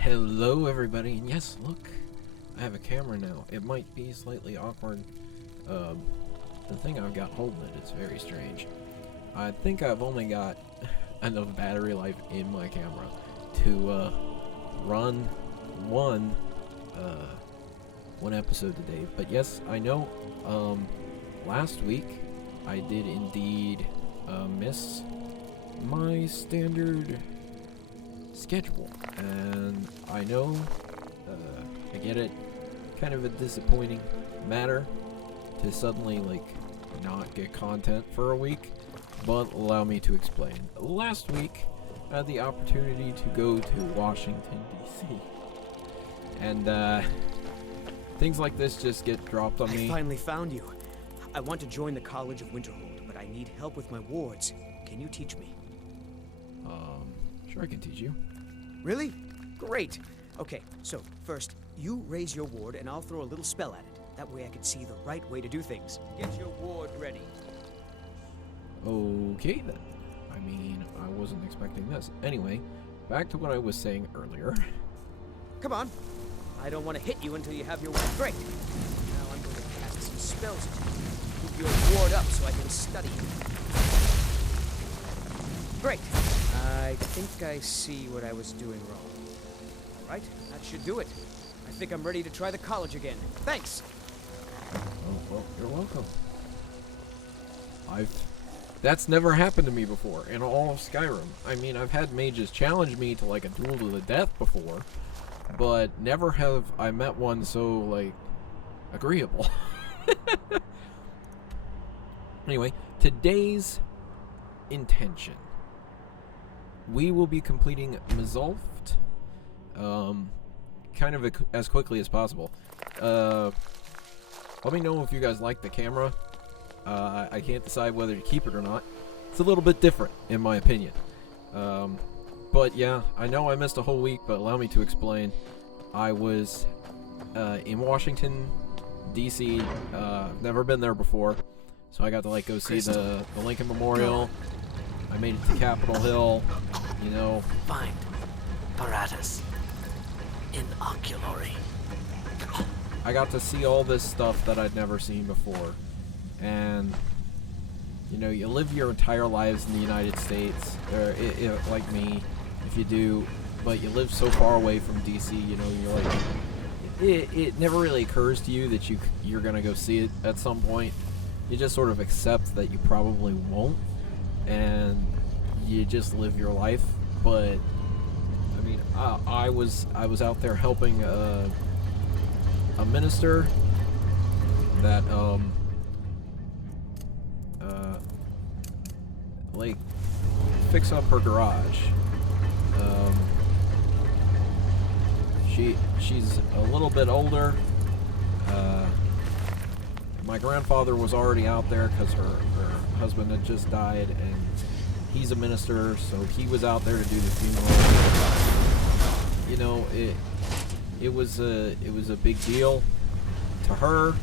Hello everybody, and yes, look, I have a camera now. It might be slightly awkward. The thing I've got holding it is very strange. I think I've only got enough battery life in my camera to run one episode today. But yes, I know last week I did indeed miss my standard schedule, and I know I get it, kind of a disappointing matter to suddenly not get content for a week, but allow me to explain. Last week I had the opportunity to go to Washington DC, and things like this just get dropped on me. I finally found you. I want to join the College of Winterhold, but I need help with my wards. Can you teach me? Sure, I can teach you. Really? Great. Okay, so first, you raise your ward and I'll throw a little spell at it. That way I can see the right way to do things. Get your ward ready. Okay then. I mean, I wasn't expecting this. Anyway, back to what I was saying earlier. Come on. I don't want to hit you until you have your ward. Great. Now I'm going to cast some spells at you. Move your ward up so I can study you. Great. I think I see what I was doing wrong. All right, that should do it. I think I'm ready to try the college again. Thanks. Oh, well, you're welcome. That's never happened to me before in all of Skyrim. I mean, I've had mages challenge me to a duel to the death before, but never have I met one so, agreeable. Anyway, today's intention. We will be completing Mzulft, kind of as quickly as possible. Let me know if you guys like the camera. I can't decide whether to keep it or not. It's a little bit different, in my opinion. But yeah, I know I missed a whole week, but allow me to explain. I was in Washington, D.C. Never been there before, so I got to go see the Lincoln Memorial. I made it to Capitol Hill, you know. Find Paratus in oculory. I got to see all this stuff that I'd never seen before. And, you live your entire lives in the United States, or like me, if you do, but you live so far away from DC, you're it never really occurs to you that you're going to go see it at some point. You just sort of accept that you probably won't. And you just live your life. But I mean, I was out there helping a minister that fix up her garage. She's a little bit older. My grandfather was already out there because her husband had just died, and he's a minister, so he was out there to do the funeral. It was a big deal to her,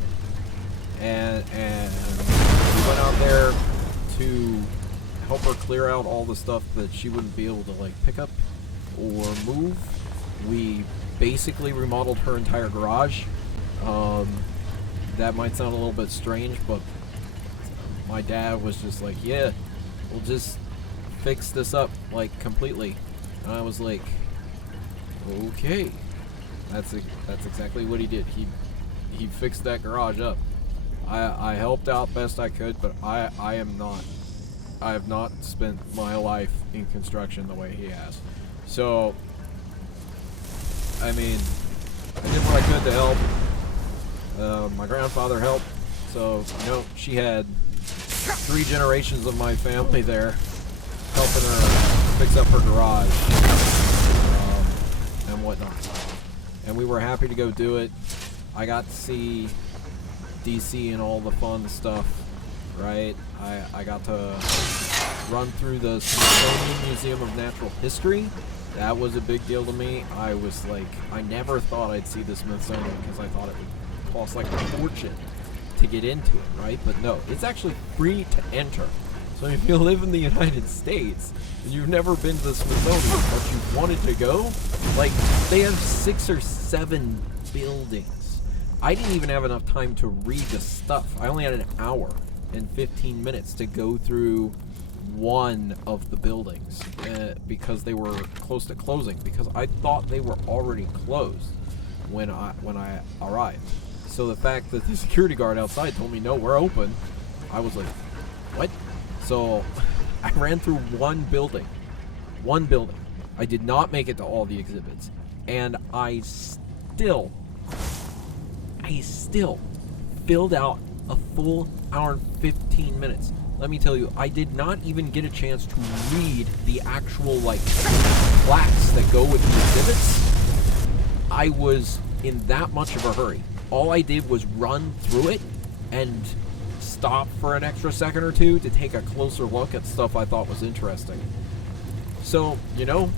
and we went out there to help her clear out all the stuff that she wouldn't be able to pick up or move. We basically remodeled her entire garage. That might sound a little bit strange, but my dad was just like, yeah, we'll just fix this up, completely. And I was like, okay. That's exactly what he did. He fixed that garage up. I helped out best I could, but I have not spent my life in construction the way he has. So, I mean, I did what I could to help. My grandfather helped, so she had 3 generations of my family there helping her fix up her garage and whatnot. And we were happy to go do it. I got to see DC and all the fun stuff, right? I got to run through the Smithsonian Museum of Natural History. That was a big deal to me. I was I never thought I'd see the Smithsonian because I thought it would cost a fortune to get into it, right? But no, it's actually free to enter. So if you live in the United States and you've never been to the Smithsonian but you wanted to go, like, they have 6 or 7 buildings. I didn't even have enough time to read the stuff. I only had an hour and 15 minutes to go through one of the buildings because they were close to closing, because I thought they were already closed when I arrived. So the fact that the security guard outside told me, no, we're open, I was like, what? So I ran through one building. I did not make it to all the exhibits. And I still filled out a full hour and 15 minutes. Let me tell you, I did not even get a chance to read the actual, like, plaques that go with the exhibits. I was in that much of a hurry. All I did was run through it and stop for an extra second or two to take a closer look at stuff I thought was interesting. So, you know,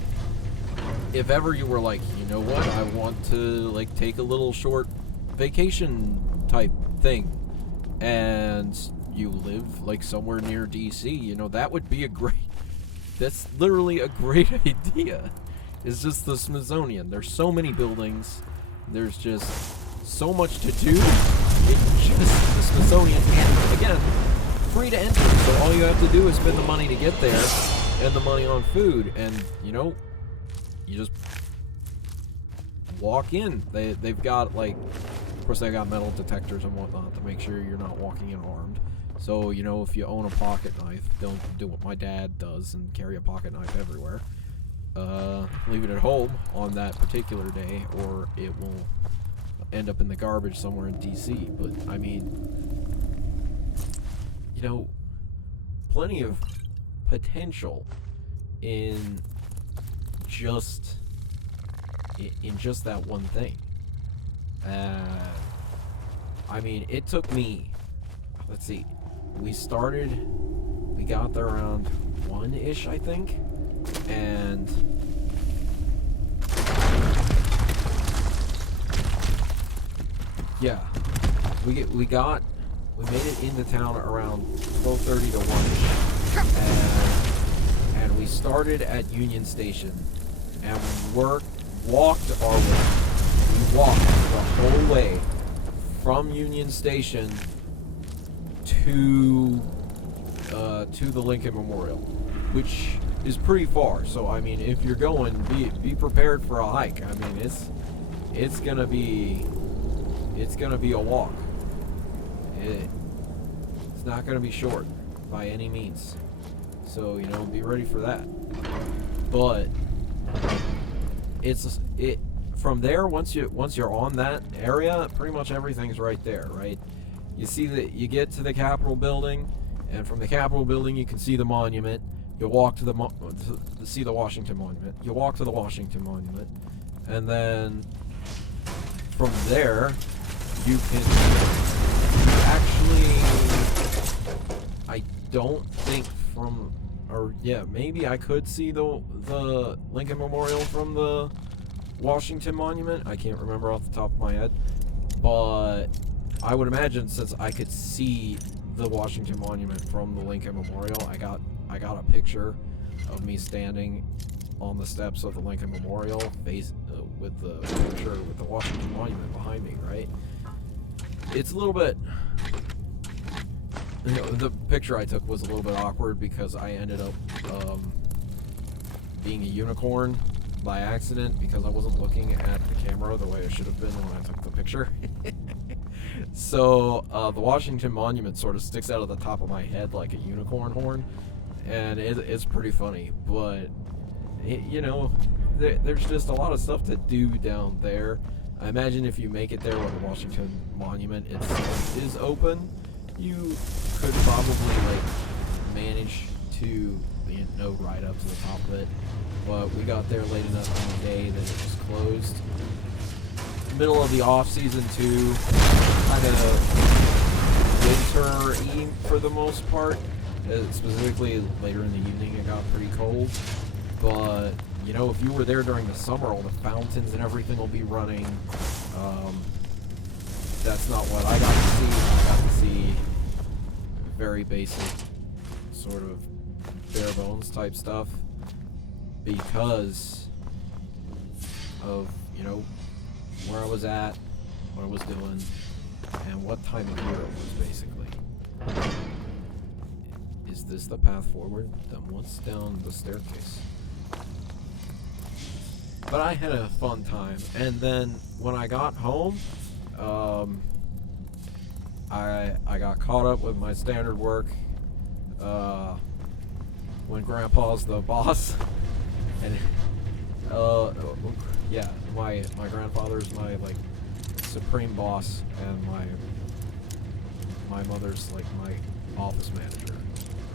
if ever you were like, you know what, I want to, like, take a little short vacation type thing, and you live, like, somewhere near DC, you know, that would be that's literally a great idea. It's just the Smithsonian. There's so many buildings. There's just so much to do. It's just the Smithsonian, and again, free to enter. So all you have to do is spend the money to get there, and the money on food, and you know, you just walk in. They've got, like, of course they got metal detectors and whatnot to make sure you're not walking in armed. So, you know, if you own a pocket knife, don't do what my dad does and carry a pocket knife everywhere. Leave it at home on that particular day, or it will end up in the garbage somewhere in DC. But, I mean, you know, plenty of potential in just that one thing. I mean, it took me, let's see, we got there around 1-ish, I think, and yeah, we made it into town around 12:30 to 1-ish, and we started at Union Station, and we walked our way. We walked the whole way from Union Station to the Lincoln Memorial, which is pretty far. So I mean, if you're going, be prepared for a hike. I mean, it's gonna be a walk. It's not gonna be short by any means. So, you know, be ready for that. But from there, once you're on that area, pretty much everything's right there, right? You see that you get to the Capitol building, and from the Capitol building you can see the monument. You walk to see the Washington Monument. You walk to the Washington Monument, and then from there you can actually, I don't think from, or yeah, maybe I could see the Lincoln Memorial from the Washington Monument. I can't remember off the top of my head, but I would imagine since I could see the Washington Monument from the Lincoln Memorial, I got a picture of me standing on the steps of the Lincoln Memorial, with the picture with the Washington Monument behind me, right? It's a little bit, you know, the picture I took was a little bit awkward because I ended up being a unicorn by accident because I wasn't looking at the camera the way I should have been when I took the picture. So the Washington Monument sort of sticks out of the top of my head like a unicorn horn, and it's pretty funny. But you know, there's just a lot of stuff to do down there. I imagine if you make it there when the Washington Monument itself is open, you could probably, like, manage to, you know, ride up to the top of it. But we got there late enough in the day that it was closed. Middle of the off season too, kind of winter-y for the most part. Specifically later in the evening it got pretty cold. But you know, if you were there during the summer, all the fountains and everything will be running. That's not what I got to see. I got to see very basic sort of bare bones type stuff because of, you know, where I was at, what I was doing, and what time of year it was, basically. Is this the path forward? Then what's down the staircase? But I had a fun time, and then when I got home, I got caught up with my standard work. When Grandpa's the boss, and yeah, my grandfather's my like supreme boss, and my mother's like my office manager,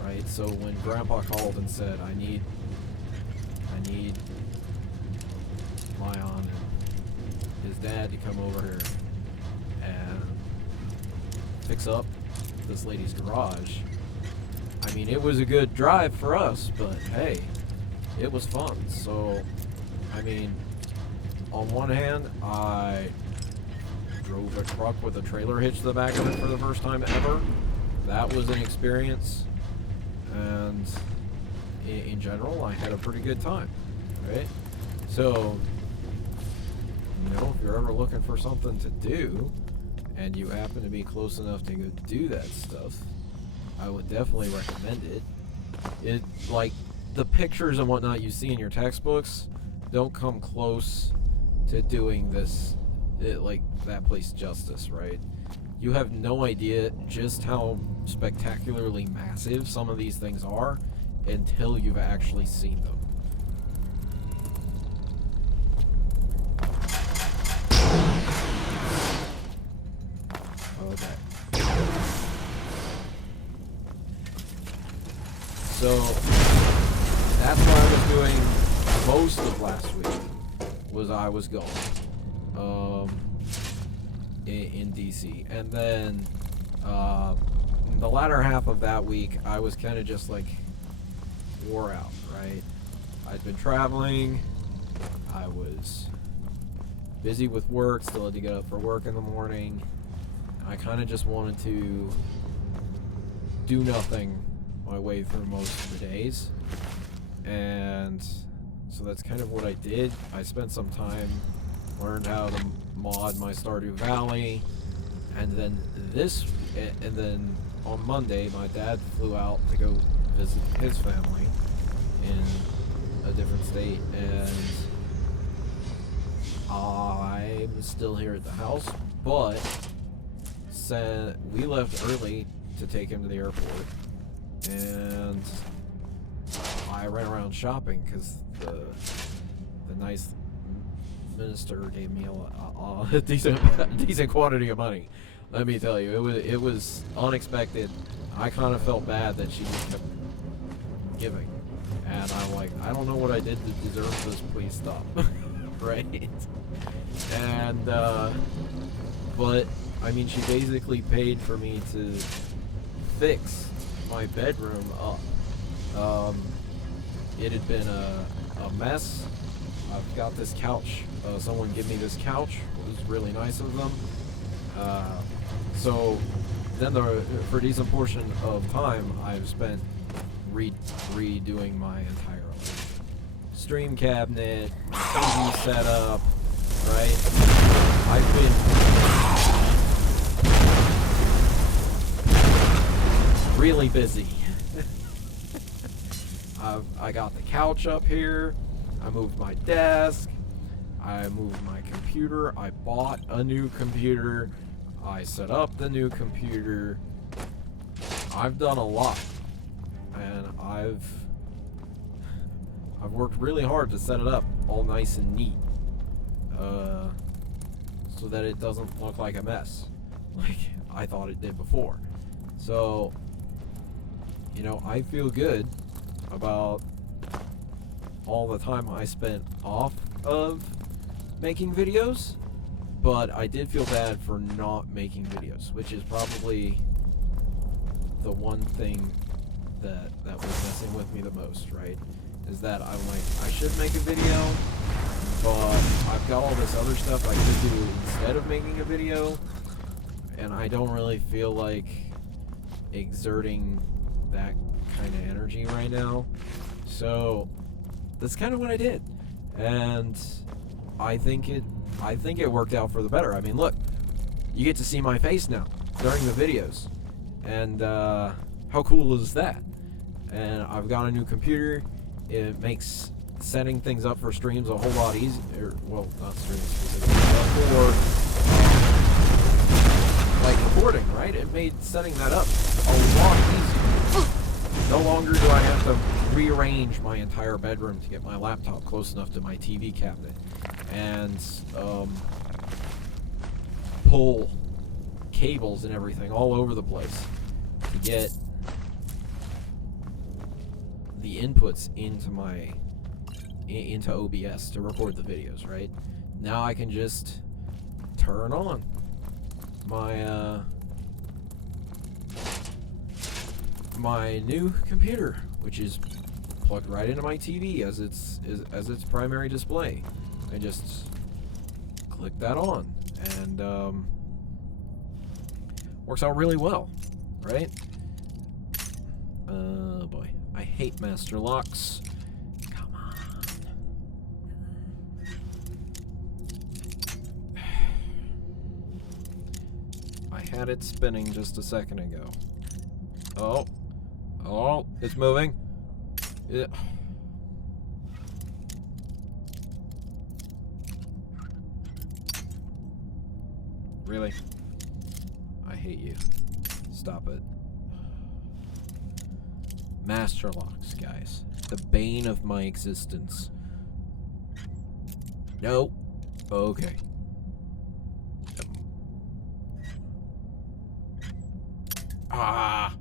right? So when Grandpa called and said, I need Lion and his dad to come over here and fix up this lady's garage, I mean, it was a good drive for us, but hey, it was fun. So, I mean, on one hand, I drove a truck with a trailer hitched to the back of it for the first time ever. That was an experience, and in general, I had a pretty good time, right? So, you know, if you're ever looking for something to do, and you happen to be close enough to go do that stuff, I would definitely recommend it. It, like, the pictures and whatnot you see in your textbooks don't come close to doing this, like, that place justice, right? You have no idea just how spectacularly massive some of these things are until you've actually seen them. Okay. So, that's what I was doing most of last week, was I was going in DC. And then the latter half of that week, I was kind of just like wore out, right? I'd been traveling, I was busy with work, still had to get up for work in the morning. I kind of just wanted to do nothing my way through most of the days, and so that's kind of what I did. I spent some time, learned how to mod my Stardew Valley, and then on Monday my dad flew out to go visit his family in a different state, and I'm still here at the house, but we left early to take him to the airport, and I ran around shopping because the nice minister gave me a decent quantity of money. Let me tell you, it was unexpected. I kind of felt bad that she just kept giving, and I'm like, I don't know what I did to deserve this. Please stop, right? And but I mean, she basically paid for me to fix my bedroom up. It had been a mess. I've got this couch. Someone gave me this couch. It was really nice of them. So then for a decent portion of time, I've spent redoing my entire life. Stream cabinet, TV setup, right? I've been really busy. I got the couch up here. I moved my desk. I moved my computer. I bought a new computer. I set up the new computer. I've done a lot, and I've worked really hard to set it up all nice and neat, so that it doesn't look like a mess, like I thought it did before. So, you know, I feel good about all the time I spent off of making videos, but I did feel bad for not making videos, which is probably the one thing that was messing with me the most, right? Is that I'm like, I should make a video, but I've got all this other stuff I could do instead of making a video, and I don't really feel like exerting that kind of energy right now. So that's kind of what I did, and I think it worked out for the better. I mean, look, you get to see my face now during the videos, and how cool is that? And I've got a new computer. It makes setting things up for streams a whole lot easier. Well, not streams specifically, but for like recording, right? It made setting that up a lot easier. No longer do I have to rearrange my entire bedroom to get my laptop close enough to my TV cabinet and pull cables and everything all over the place to get the inputs into OBS to record the videos, right? Now I can just turn on my my new computer, which is plugged right into my TV as its primary display. I just click that on, and works out really well, right? Boy, I hate master locks. Come on. I had it spinning just a second ago. Oh, it's moving. Yeah. Really? I hate you. Stop it. Master locks, guys. The bane of my existence. No. Okay. Ah.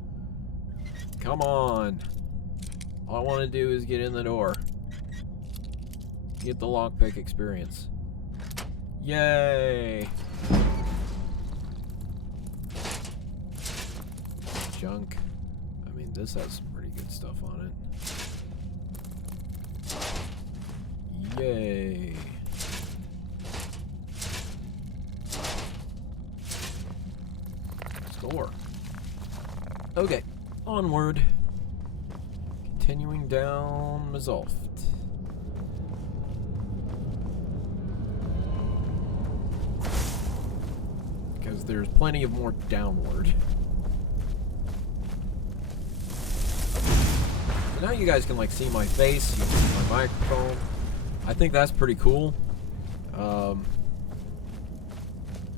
Come on. All I want to do is get in the door. Get the lockpick experience. Yay. Junk. I mean, this has some pretty good stuff on it. Yay. Score. Okay, onward. Continuing down Mzulft. Because there's plenty of more downward. So now you guys can like see my face, you can see my microphone. I think that's pretty cool.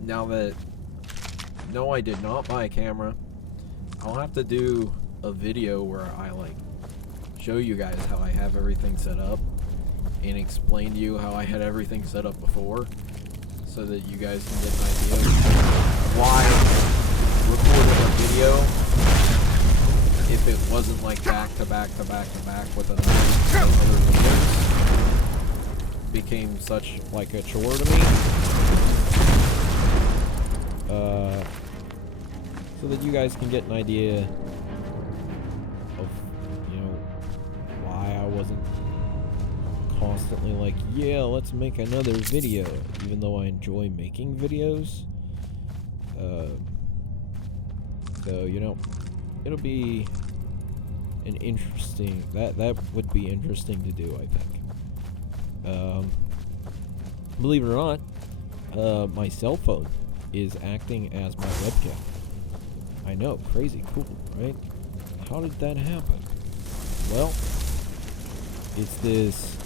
Now that no, I did not buy a camera. I'll have to do a video where I like show you guys how I have everything set up and explain to you how I had everything set up before, so that you guys can get an idea of why recording a video, if it wasn't like back to back to back to back with other videos, became such like a chore to me. So that you guys can get an idea of, you know, why I wasn't constantly like, yeah, let's make another video, even though I enjoy making videos. So, you know, it'll be an interesting, that would be interesting to do, I think. Believe it or not, my cell phone is acting as my webcam. I know, crazy cool, right? How did that happen? Well, it's this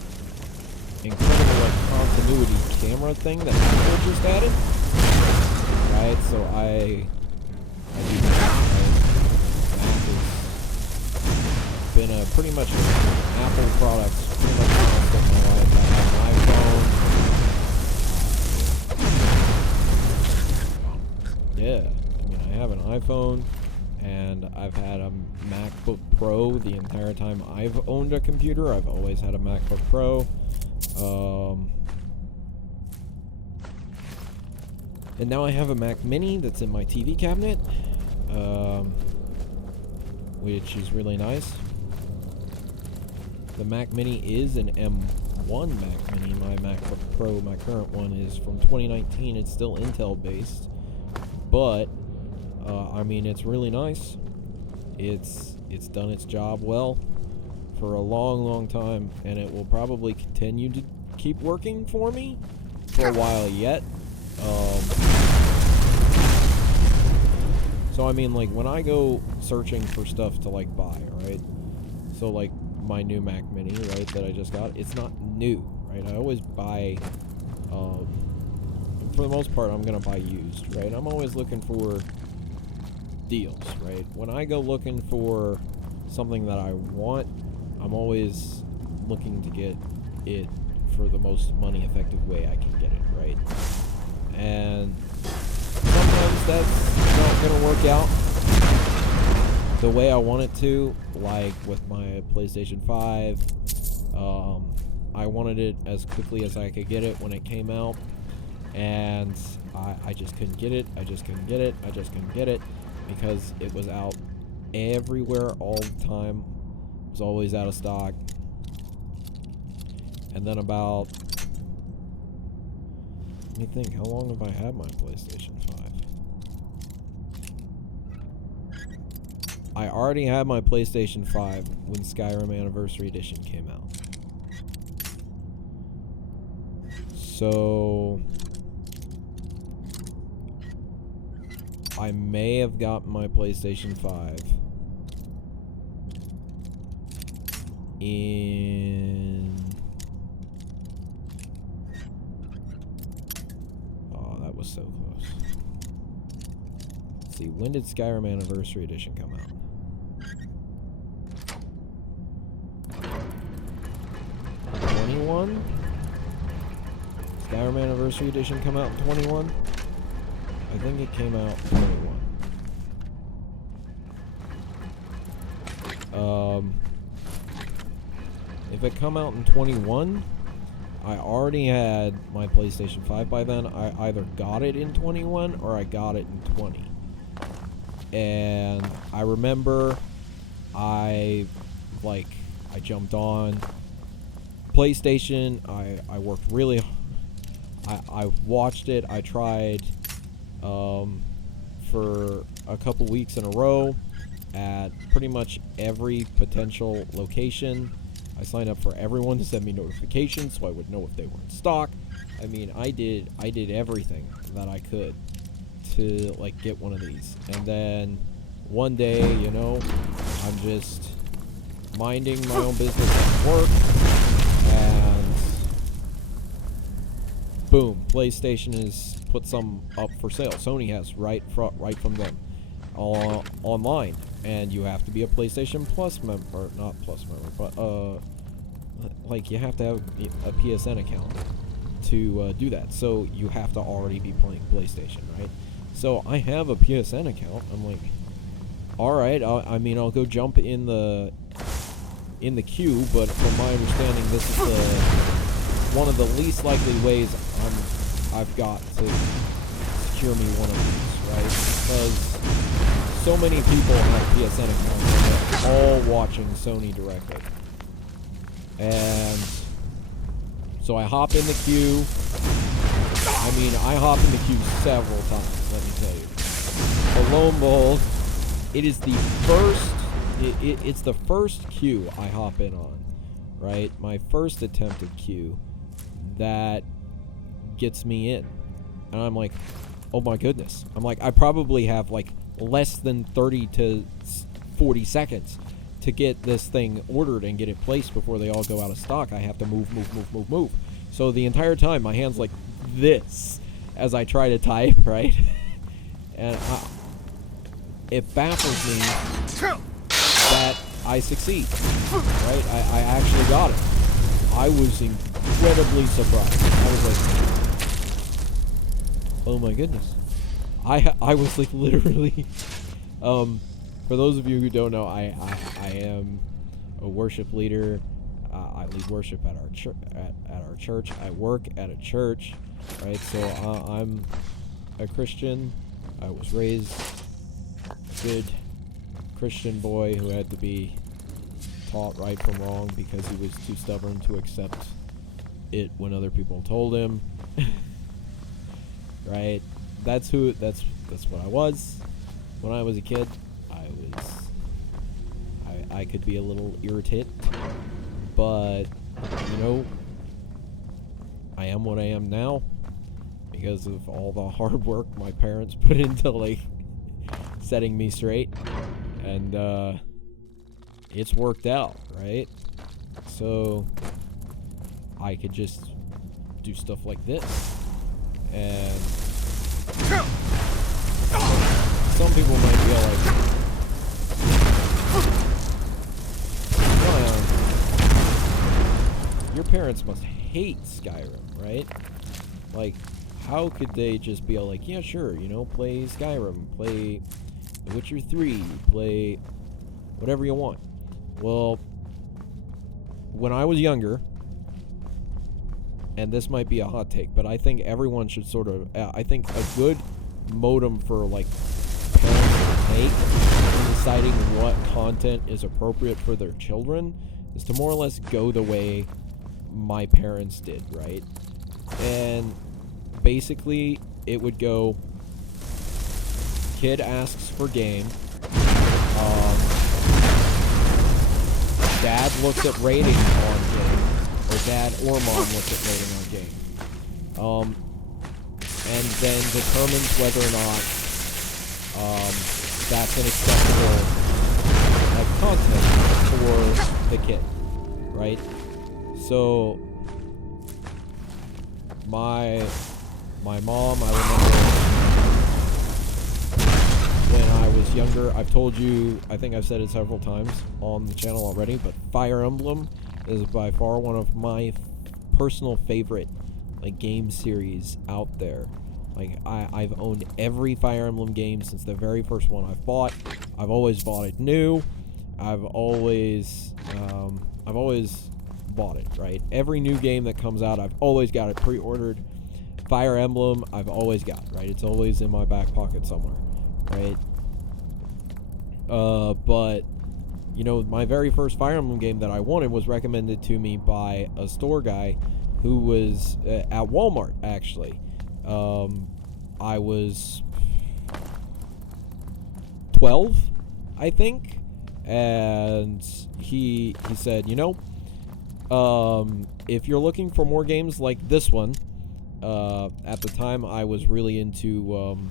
incredible like continuity camera thing that Apple just added. Right, so I do that. Mac has been a pretty much an Apple product pretty much most of my life. I have an iPhone. Yeah. I have an iPhone, and I've had a MacBook Pro the entire time I've owned a computer. I've always had a MacBook Pro. And now I have a Mac Mini that's in my TV cabinet, which is really nice. The Mac Mini is an M1 Mac Mini. My MacBook Pro, my current one, is from 2019. It's still Intel based, but I mean, it's really nice. It's it's done its job well for a long, long time, and it will probably continue to keep working for me for a while yet. So I mean, like, when I go searching for stuff to, like, buy, right? So, like, my new Mac Mini, right, that I just got, it's not new, right? I always buy, for the most part, I'm gonna buy used, right? I'm always looking for deals, right? When I go looking for something that I want, I'm always looking to get it for the most money-effective way I can get it, right? And sometimes that's not gonna work out the way I want it to, like with my PlayStation 5. I wanted it as quickly as I could get it when it came out, and I just couldn't get it. I just couldn't get it because it was out everywhere all the time. It was always out of stock. And then about, let me think, how long have I had my PlayStation 5? I already had my PlayStation 5 when Skyrim Anniversary Edition came out. So I may have got my PlayStation 5 in... Oh, that was so close. Let's see, when did Skyrim Anniversary Edition come out? '21? Skyrim Anniversary Edition come out in 21? I think it came out in 21. If it come out in 21, I already had my PlayStation 5 by then. I either got it in 21 or I got it in 20. And I remember I jumped on PlayStation. I worked really hard. I watched it. I tried for a couple weeks in a row at pretty much every potential location. I signed up for everyone to send me notifications so I would know if they were in stock. I mean, I did everything that I could to, like, get one of these. And then one day, you know, I'm just minding my own business at work, and boom, PlayStation has put some up for sale. Sony has right from them online, and you have to be a PlayStation Plus member, or not Plus member, but like, you have to have a PSN account to do that. So you have to already be playing PlayStation, right? So I have a PSN account. I'm like, all right, I mean, I'll go jump in the queue, but from my understanding, this is one of the least likely ways I've got to secure me one of these, right? Because so many people have PSN accounts and they're all watching Sony directly. And so I hop in the queue. I mean, I hop in the queue several times, let me tell you. But lo and behold, it is the first, it's the first queue I hop in on, right? My first attempted queue that gets me in. And I'm like, oh my goodness. I'm like, I probably have like less than 30 to 40 seconds to get this thing ordered and get it placed before they all go out of stock. I have to move. So the entire time, my hand's like this as I try to type, right? And it baffles me that I succeed, right? I actually got it. I was incredibly surprised. I was like, oh my goodness. I was like literally, for those of you who don't know, I am a worship leader. I lead worship at our church. I work at a church, right? So I'm a Christian. I was raised a good Christian boy who had to be taught right from wrong because he was too stubborn to accept it when other people told him. Right? That's what I was when I was a kid. I could be a little irritated, but you know, I am what I am now because of all the hard work my parents put into like setting me straight, and it's worked out, right? So I could just do stuff like this, and some people might feel like, well, your parents must hate Skyrim, right? Like, how could they just be all like, yeah, sure, you know, play Skyrim, play The Witcher 3, play whatever you want. Well, when I was younger, and this might be a hot take, but I think everyone should sort of, I think a good modem for, like, parents to take in deciding what content is appropriate for their children is to more or less go the way my parents did, right? And basically, it would go, kid asks for game, dad looks at rating on game, or dad or mom looks at rating on game, and then determines whether or not that's an acceptable like content for the kid, right? So my mom, I remember when I was younger, I've told you, I think I've said it several times on the channel already, but Fire Emblem is by far one of my personal favorite like game series out there. Like I've owned every Fire Emblem game since the very first one I've bought. I've always bought it new. I've always bought it, right? Every new game that comes out, I've always got it pre-ordered. Fire Emblem, I've always got, right? It's always in my back pocket somewhere, right? But you know, my very first Fire Emblem game that I wanted was recommended to me by a store guy who was at Walmart, actually. I was 12, I think, and he said, you know, if you're looking for more games like this one, at the time I was really into,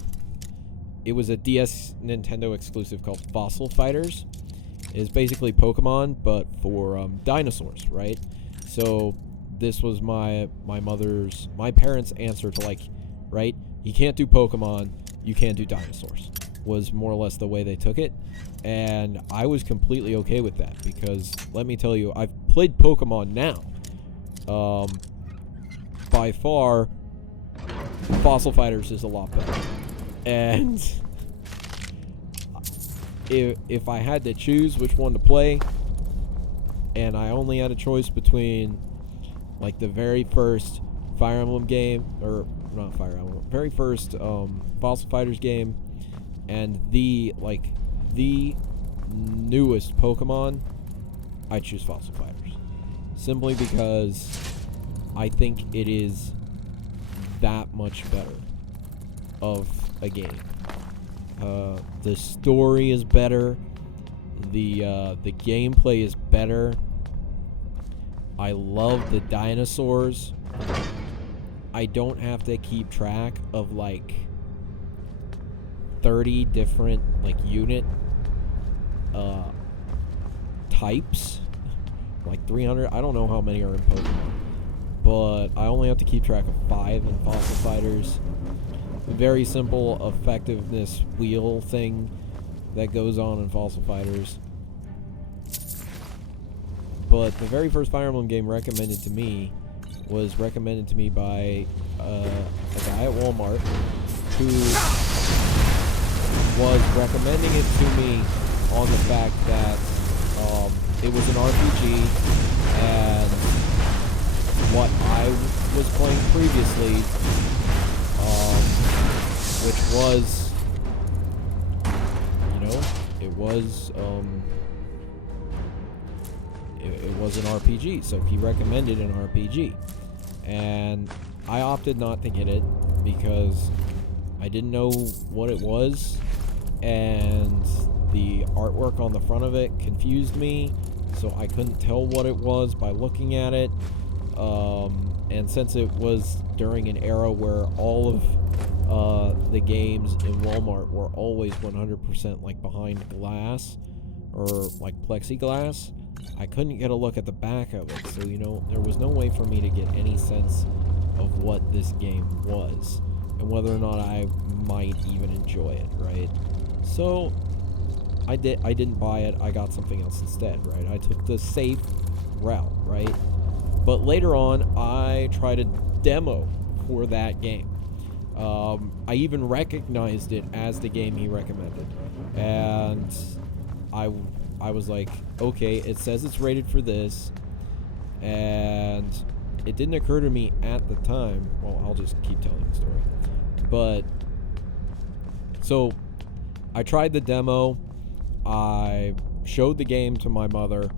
it was a DS Nintendo exclusive called Fossil Fighters. It's basically Pokemon, but for dinosaurs, right? So this was my parents' answer to, like, right? You can't do Pokemon, you can't do dinosaurs, was more or less the way they took it. And I was completely okay with that, because let me tell you, I've played Pokemon now. By far, Fossil Fighters is a lot better. And if I had to choose which one to play, and I only had a choice between, like, the very first Fire Emblem game, or not Fire Emblem, very first Fossil Fighters game, and the newest Pokemon, I choose Fossil Fighters. Simply because I think it is that much better of a game. The story is better. The gameplay is better. I love the dinosaurs. I don't have to keep track of like 30 different like unit types. Like 300. I don't know how many are in Pokemon, but I only have to keep track of 5 in Fossil Fighters. Very simple effectiveness wheel thing that goes on in Fossil Fighters. But the very first Fire Emblem game recommended to me was recommended to me by a guy at Walmart who was recommending it to me on the fact that it was an RPG, and what I was playing previously, which was, you know, it was an RPG, so he recommended an RPG, and I opted not to get it because I didn't know what it was, and the artwork on the front of it confused me, so I couldn't tell what it was by looking at it. And since it was during an era where all of the games in Walmart were always 100% like behind glass or like plexiglass, I couldn't get a look at the back of it. So, you know, there was no way for me to get any sense of what this game was and whether or not I might even enjoy it, right? So I didn't buy it. I got something else instead, right? I took the safe route, right? But later on, I tried a demo for that game. I even recognized it as the game he recommended. And I was like, okay, it says it's rated for this. And it didn't occur to me at the time. Well, I'll just keep telling the story. But, so, I tried the demo. I showed the game to my mother.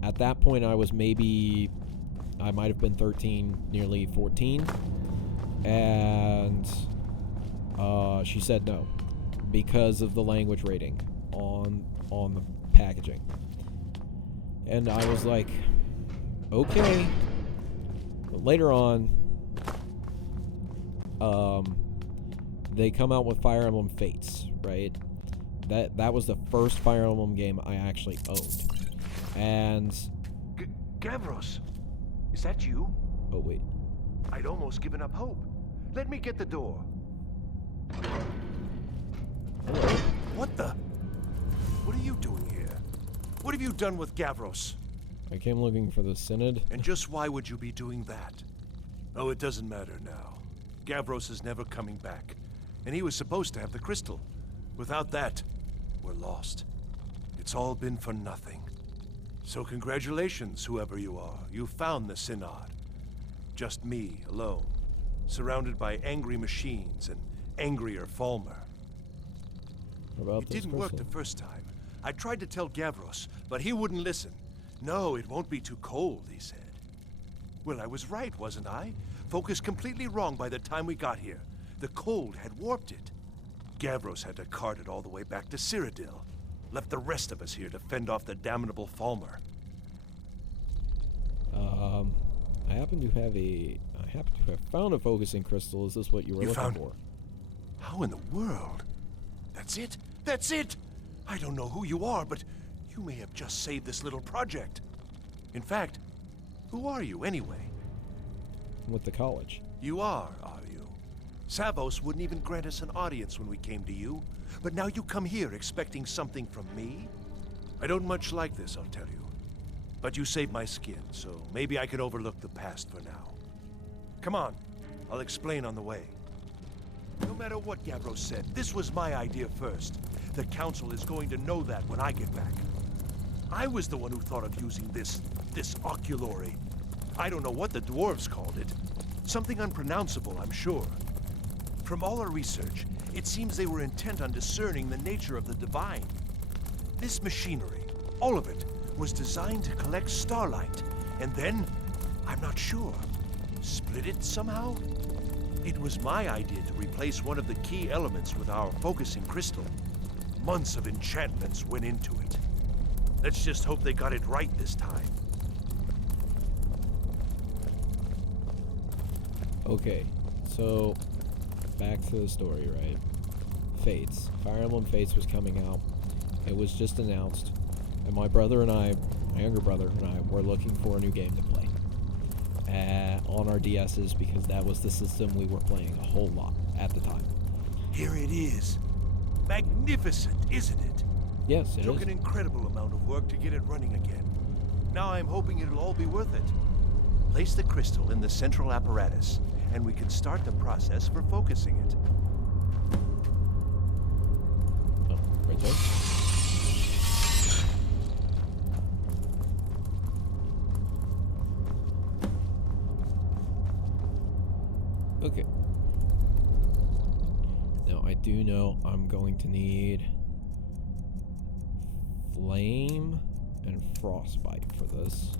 At that point, I might have been 13, nearly 14. And she said no because of the language rating on the packaging. And I was like, okay. But later on, they come out with Fire Emblem Fates, right? That was the first Fire Emblem game I actually owned. And Gavros, is that you? oh wait, I'd almost given up hope. Let me get the door. hello. What the? What are you doing here? What have you done with Gavros? I came looking for the Synod. And just why would you be doing that? Oh, it doesn't matter now. Gavros is never coming back. And he was supposed to have the crystal. Without that, we're lost. It's all been for nothing. So congratulations, whoever you are. You found the Synod. Just me, alone. Surrounded by angry machines and angrier Falmer. What about It this didn't work crystal? the first time. I tried to tell Gavros, but he wouldn't listen. No, it won't be too cold, he said. Well, I was right, wasn't I? Focused completely wrong by the time we got here. The cold had warped it. Gavros had to cart it all the way back to Cyrodiil. Left the rest of us here to fend off the damnable Falmer. I happen to have found a focusing crystal. Is this what you were You looking found- for? How in the world? That's it? That's it! I don't know who you are, but you may have just saved this little project. In fact, who are you anyway? With the college. You are you? Savos wouldn't even grant us an audience when we came to you, but now you come here expecting something from me? I don't much like this, I'll tell you. But you saved my skin, so maybe I can overlook the past for now. Come on, I'll explain on the way. No matter what Gavros said, this was my idea first. The Council is going to know that when I get back. I was the one who thought of using this oculory. I don't know what the dwarves called it. Something unpronounceable, I'm sure. From all our research, it seems they were intent on discerning the nature of the divine. This machinery, all of it, was designed to collect starlight, and then, I'm not sure, split it somehow? It was my idea to replace one of the key elements with our focusing crystal. Months of enchantments went into it. Let's just hope they got it right this time. Okay, so back to the story, right? Fates. Fire Emblem Fates was coming out. It was just announced. And my brother and I, my younger brother and I, were looking for a new game to play. On our DSs, because that was the system we were playing a whole lot at the time. Here it is. Magnificent, isn't it? Yes, it Took is. an incredible amount of work to get it running again. Now I'm hoping it'll all be worth it. Place the crystal in the central apparatus, and we can start the process for focusing it. Oh, right there. Okay. Now I do know I'm going to need flame and frostbite for this.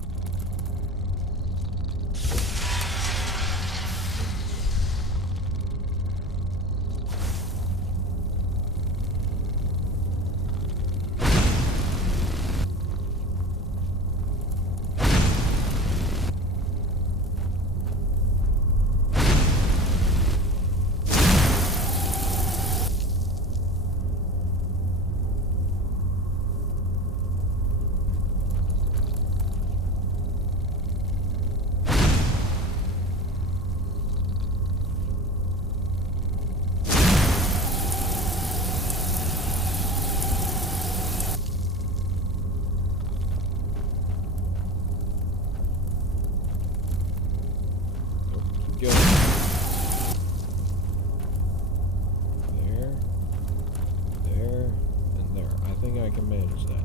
go. There, and there. I think I can manage that.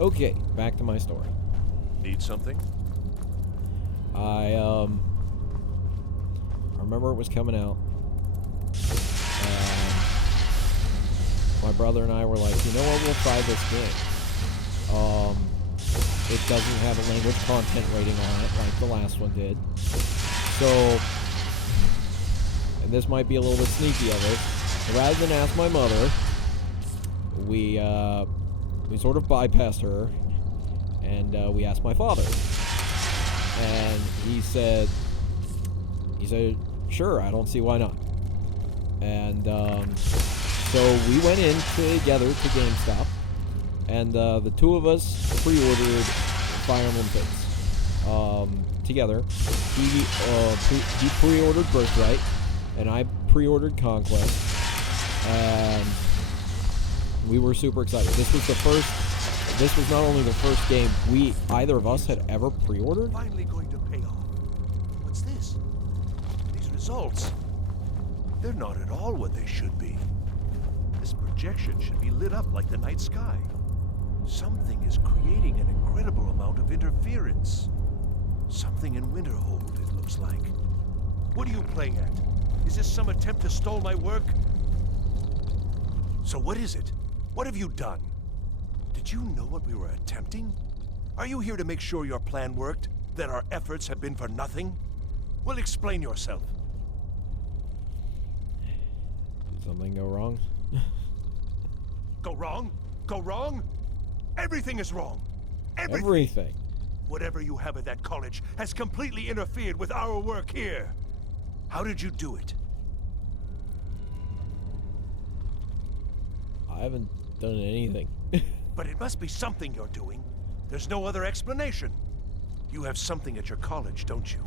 Okay, back to my story. Need something? I remember it was coming out. And my brother and I were like, you know what, we'll try this game. It doesn't have a language content rating on it like the last one did. So, and this might be a little bit sneaky of us, rather than ask my mother, we sort of bypassed her, and we asked my father. And he said, sure, I don't see why not. And so we went in together to GameStop, and the two of us pre-ordered Fire Emblem Fates together. He pre-ordered Birthright, and I pre-ordered Conquest, and we were super excited. This was not only the first game either of us had ever pre-ordered. Finally going to pay off. What's this? These results. They're not at all what they should be. This projection should be lit up like the night sky. Something is creating an incredible amount of interference. Something in Winterhold, it looks like. What are you playing at? Is this some attempt to stall my work? So what is it? What have you done? Did you know what we were attempting? Are you here to make sure your plan worked? That our efforts have been for nothing? Well, explain yourself. Did something go wrong? Go wrong? Go wrong? Everything is wrong. Everything. Whatever you have at that college has completely interfered with our work here. How did you do it? I haven't done anything. But it must be something you're doing. There's no other explanation. You have something at your college, don't you?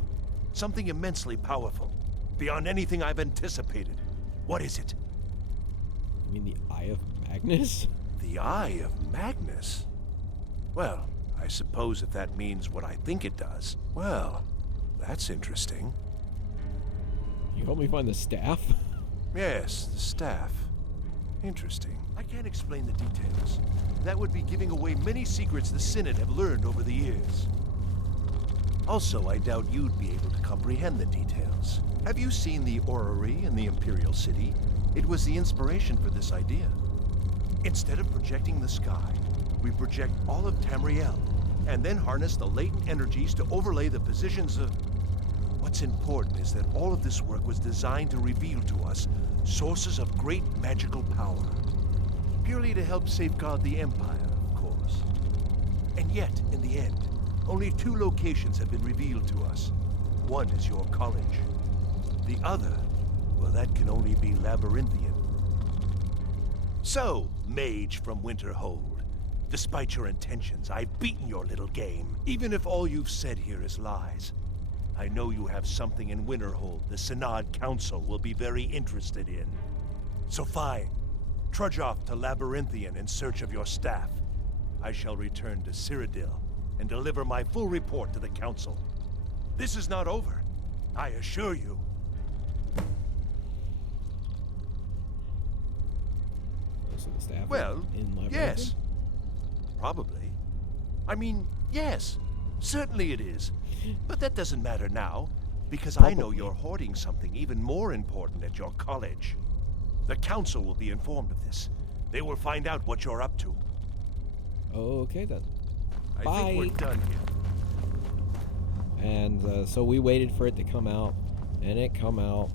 Something immensely powerful, beyond anything I've anticipated. What is it? You mean the Eye of Magnus? The Eye of Magnus? Well, I suppose if that means what I think it does. Well, that's interesting. You help me find the staff? Yes, the staff. Interesting. I can't explain the details. That would be giving away many secrets the Synod have learned over the years. Also, I doubt you'd be able to comprehend the details. Have you seen the orrery in the Imperial City? It was the inspiration for this idea. Instead of projecting the sky, we project all of Tamriel, and then harness the latent energies to overlay the positions of... What's important is that all of this work was designed to reveal to us sources of great magical power. Purely to help safeguard the Empire, of course. And yet, in the end, only 2 locations have been revealed to us. One is your college. The other, well, that can only be Labyrinthian. So, mage from Winterhold, despite your intentions, I've beaten your little game. Even if all you've said here is lies, I know you have something in Winterhold the Synod Council will be very interested in. So fine. Trudge off to Labyrinthian in search of your staff. I shall return to Cyrodiil and deliver my full report to the Council. This is not over, I assure you. So the staff Well, in Labyrinth? yes. Probably. I mean, yes. Certainly it is. But that doesn't matter now, because I know you're hoarding something even more important at your college. The Council will be informed of this. They will find out what you're up to. Okay then. I Bye. think we're done here. And so we waited for it to come out, and it come out,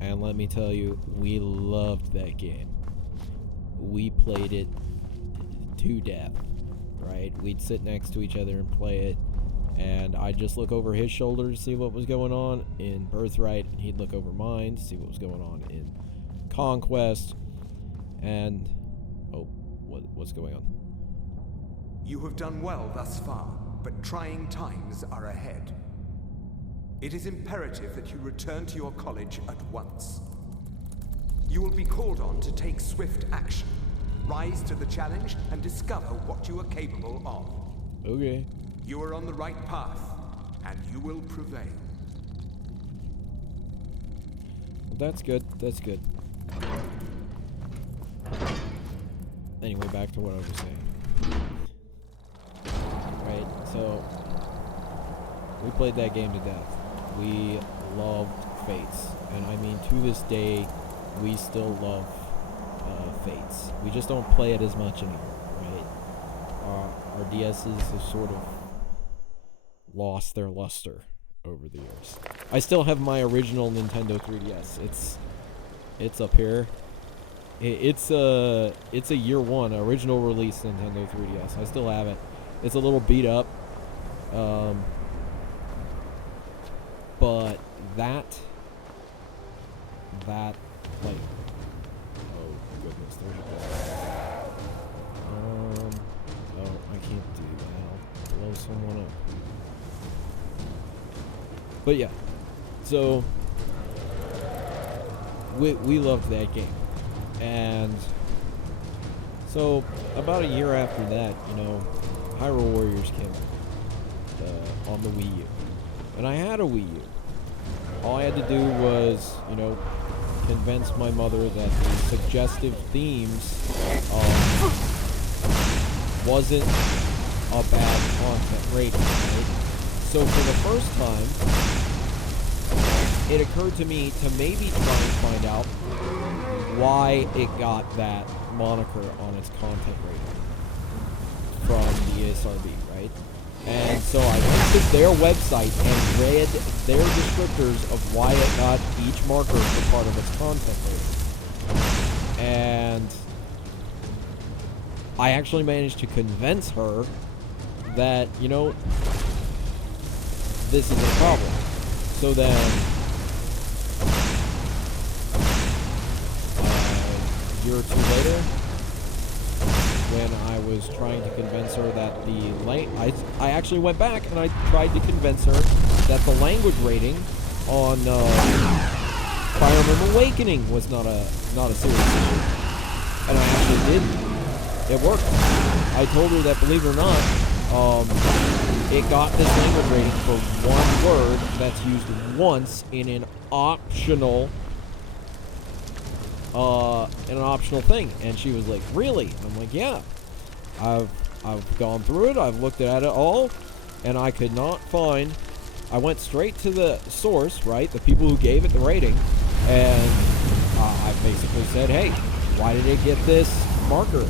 and let me tell you, we loved that game. We played it to death, right? We'd sit next to each other and play it, and I'd just look over his shoulder to see what was going on in Birthright, and he'd look over mine to see what was going on in Conquest, and what's going on? You have done well thus far, but trying times are ahead. It is imperative that you return to your college at once. You will be called on to take swift action, rise to the challenge, and discover what you are capable of. Okay. You are on the right path, and you will prevail. That's good. That's good. Anyway, back to what I was saying. Right, so we played that game to death. We loved Fates, and I mean to this day, we still love Fates. We just don't play it as much anymore, right? Our DSs have sort of lost their luster over the years. I still have my original Nintendo 3DS. It's up here. It's a year one original release Nintendo 3DS. I still have it. It's a little beat up, but that like, oh goodness, there's a oh, I can't do that. I'll blow someone up. But yeah, so we loved that game. And so about a year after that, you know, Hyrule Warriors came out on the Wii U. And I had a Wii U. All I had to do was, you know, convince my mother that the suggestive themes wasn't a bad content rating, right? So for the first time, it occurred to me to maybe try and find out why it got that moniker on its content rating from the ESRB, right? And so I went to their website and read their descriptors of why it got each marker for part of its content rating. And I actually managed to convince her that, you know, this is a problem. So then, a year or two later, when I was trying to convince her that I actually went back and I tried to convince her that the language rating on Fire Emblem Awakening was not a serious issue, and I actually did. It worked. I told her that, believe it or not, it got this language rating for one word that's used once in an optional thing. And she was like, really? I'm like, yeah. I've gone through it, I've looked at it all, and I could not find. I went straight to the source, right? The people who gave it the rating, and I basically said, hey, why did it get this marker?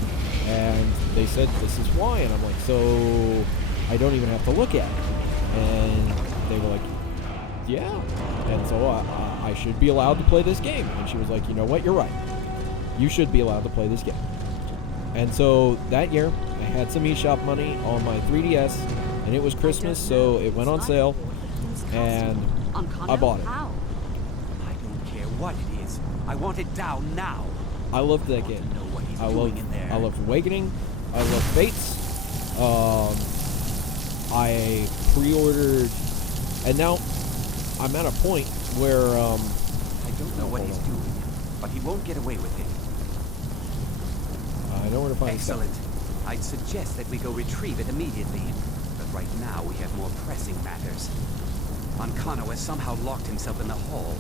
And they said, this is why. And I'm like, so I don't even have to look at it. And they were like, yeah. And so I should be allowed to play this game. And she was like, you know what, you're right. You should be allowed to play this game. And so that year, I had some eShop money on my 3DS, and it was Christmas, so it went on sale, and I bought it. I don't care what it is. I want it down now. I loved that game. I loved Awakening. I loved Fates. I pre-ordered, and now I'm at a point where I don't know what he's doing, but he won't get away with it. I know where to find it. Excellent. I'd suggest that we go retrieve it immediately. But right now we have more pressing matters. Ankano has somehow locked himself in the hall.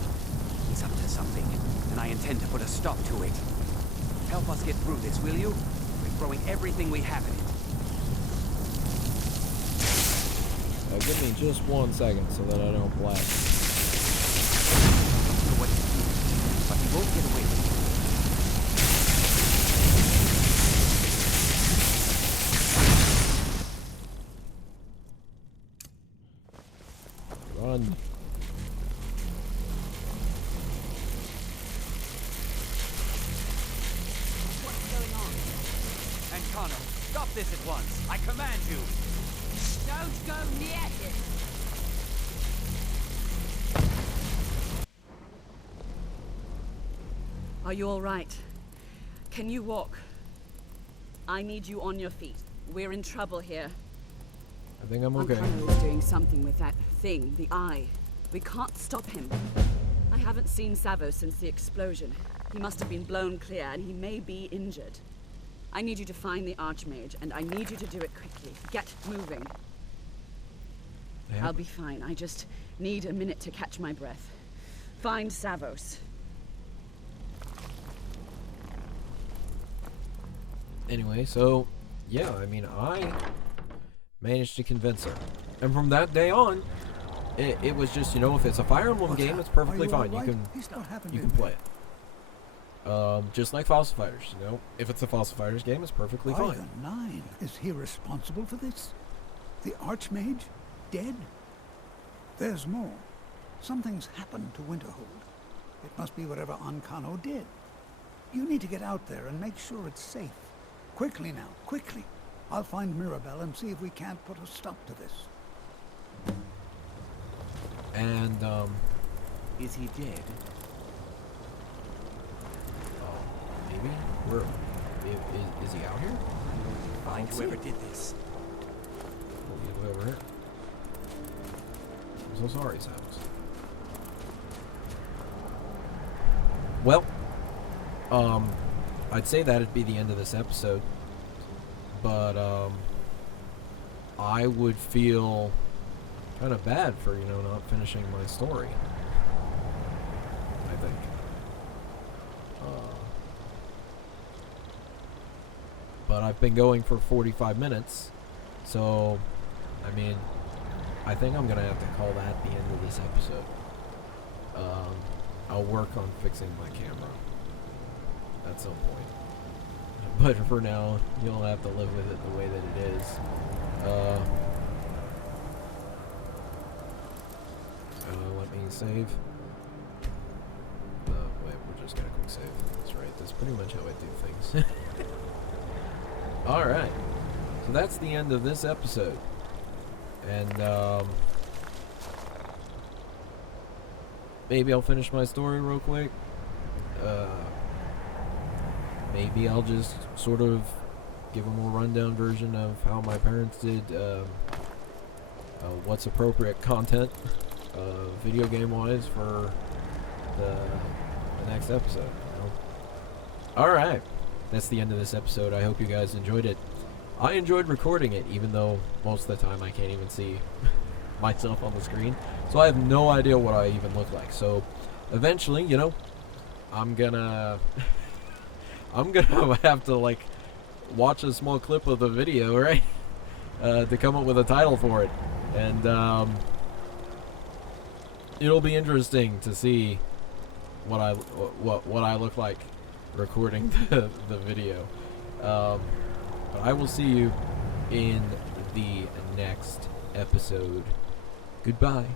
He's up to something, and I intend to put a stop to it. Help us get through this, will you? We're throwing everything we have in it. Give me just 1 second so that I don't black. I don't know what he's doing, but he won't get away with it. Run. What's going on? Ankano, stop this at once. I command you. Don't go near him. Are you all right? Can you walk? I need you on your feet. We're in trouble here. I think I'm okay. Ankano is doing something with that thing, the eye. We can't stop him. I haven't seen Savo since the explosion. He must have been blown clear, and he may be injured. I need you to find the Archmage, and I need you to do it quickly. Get moving. Yeah. I'll be fine. I just need a minute to catch my breath. Find Savos. Anyway, so yeah, I mean, I managed to convince her, and from that day on, it was just, you know, if it's a Fire Emblem game, it's perfectly fine. You can play it. Just like Fossil Fighters, you know, if it's a Fossil Fighters game, it's perfectly By fine. the nine, is he responsible for this? The Archmage dead? There's more. Something's happened to Winterhold. It must be whatever Ancano did. You need to get out there and make sure it's safe. Quickly now, quickly. I'll find Mirabelle and see if we can't put a stop to this. And, Is he dead? maybe? Where? Is he out here? Find whoever did this. He's way over here. I'm so sorry, Samus. Well, I'd say that'd be the end of this episode, but, I would feel kind of bad for, you know, not finishing my story, I think. But I've been going for 45 minutes, so, I mean, I think I'm gonna have to call that the end of this episode. I'll work on fixing my camera at some point. But for now, you'll have to live with it the way that it is. Let me save. Wait, we're just gonna quick save. That's right, that's pretty much how I do things. Alright, so that's the end of this episode. And, maybe I'll finish my story real quick. Maybe I'll just sort of give a more rundown version of how my parents did, what's appropriate content, video game wise for the next episode. You know? Alright, that's the end of this episode. I hope you guys enjoyed it. I enjoyed recording it, even though most of the time I can't even see myself on the screen, so I have no idea what I even look like. So eventually, you know, I'm gonna have to like watch a small clip of the video, right, to come up with a title for it, and it'll be interesting to see what I look like recording the video. But I will see you in the next episode. Goodbye.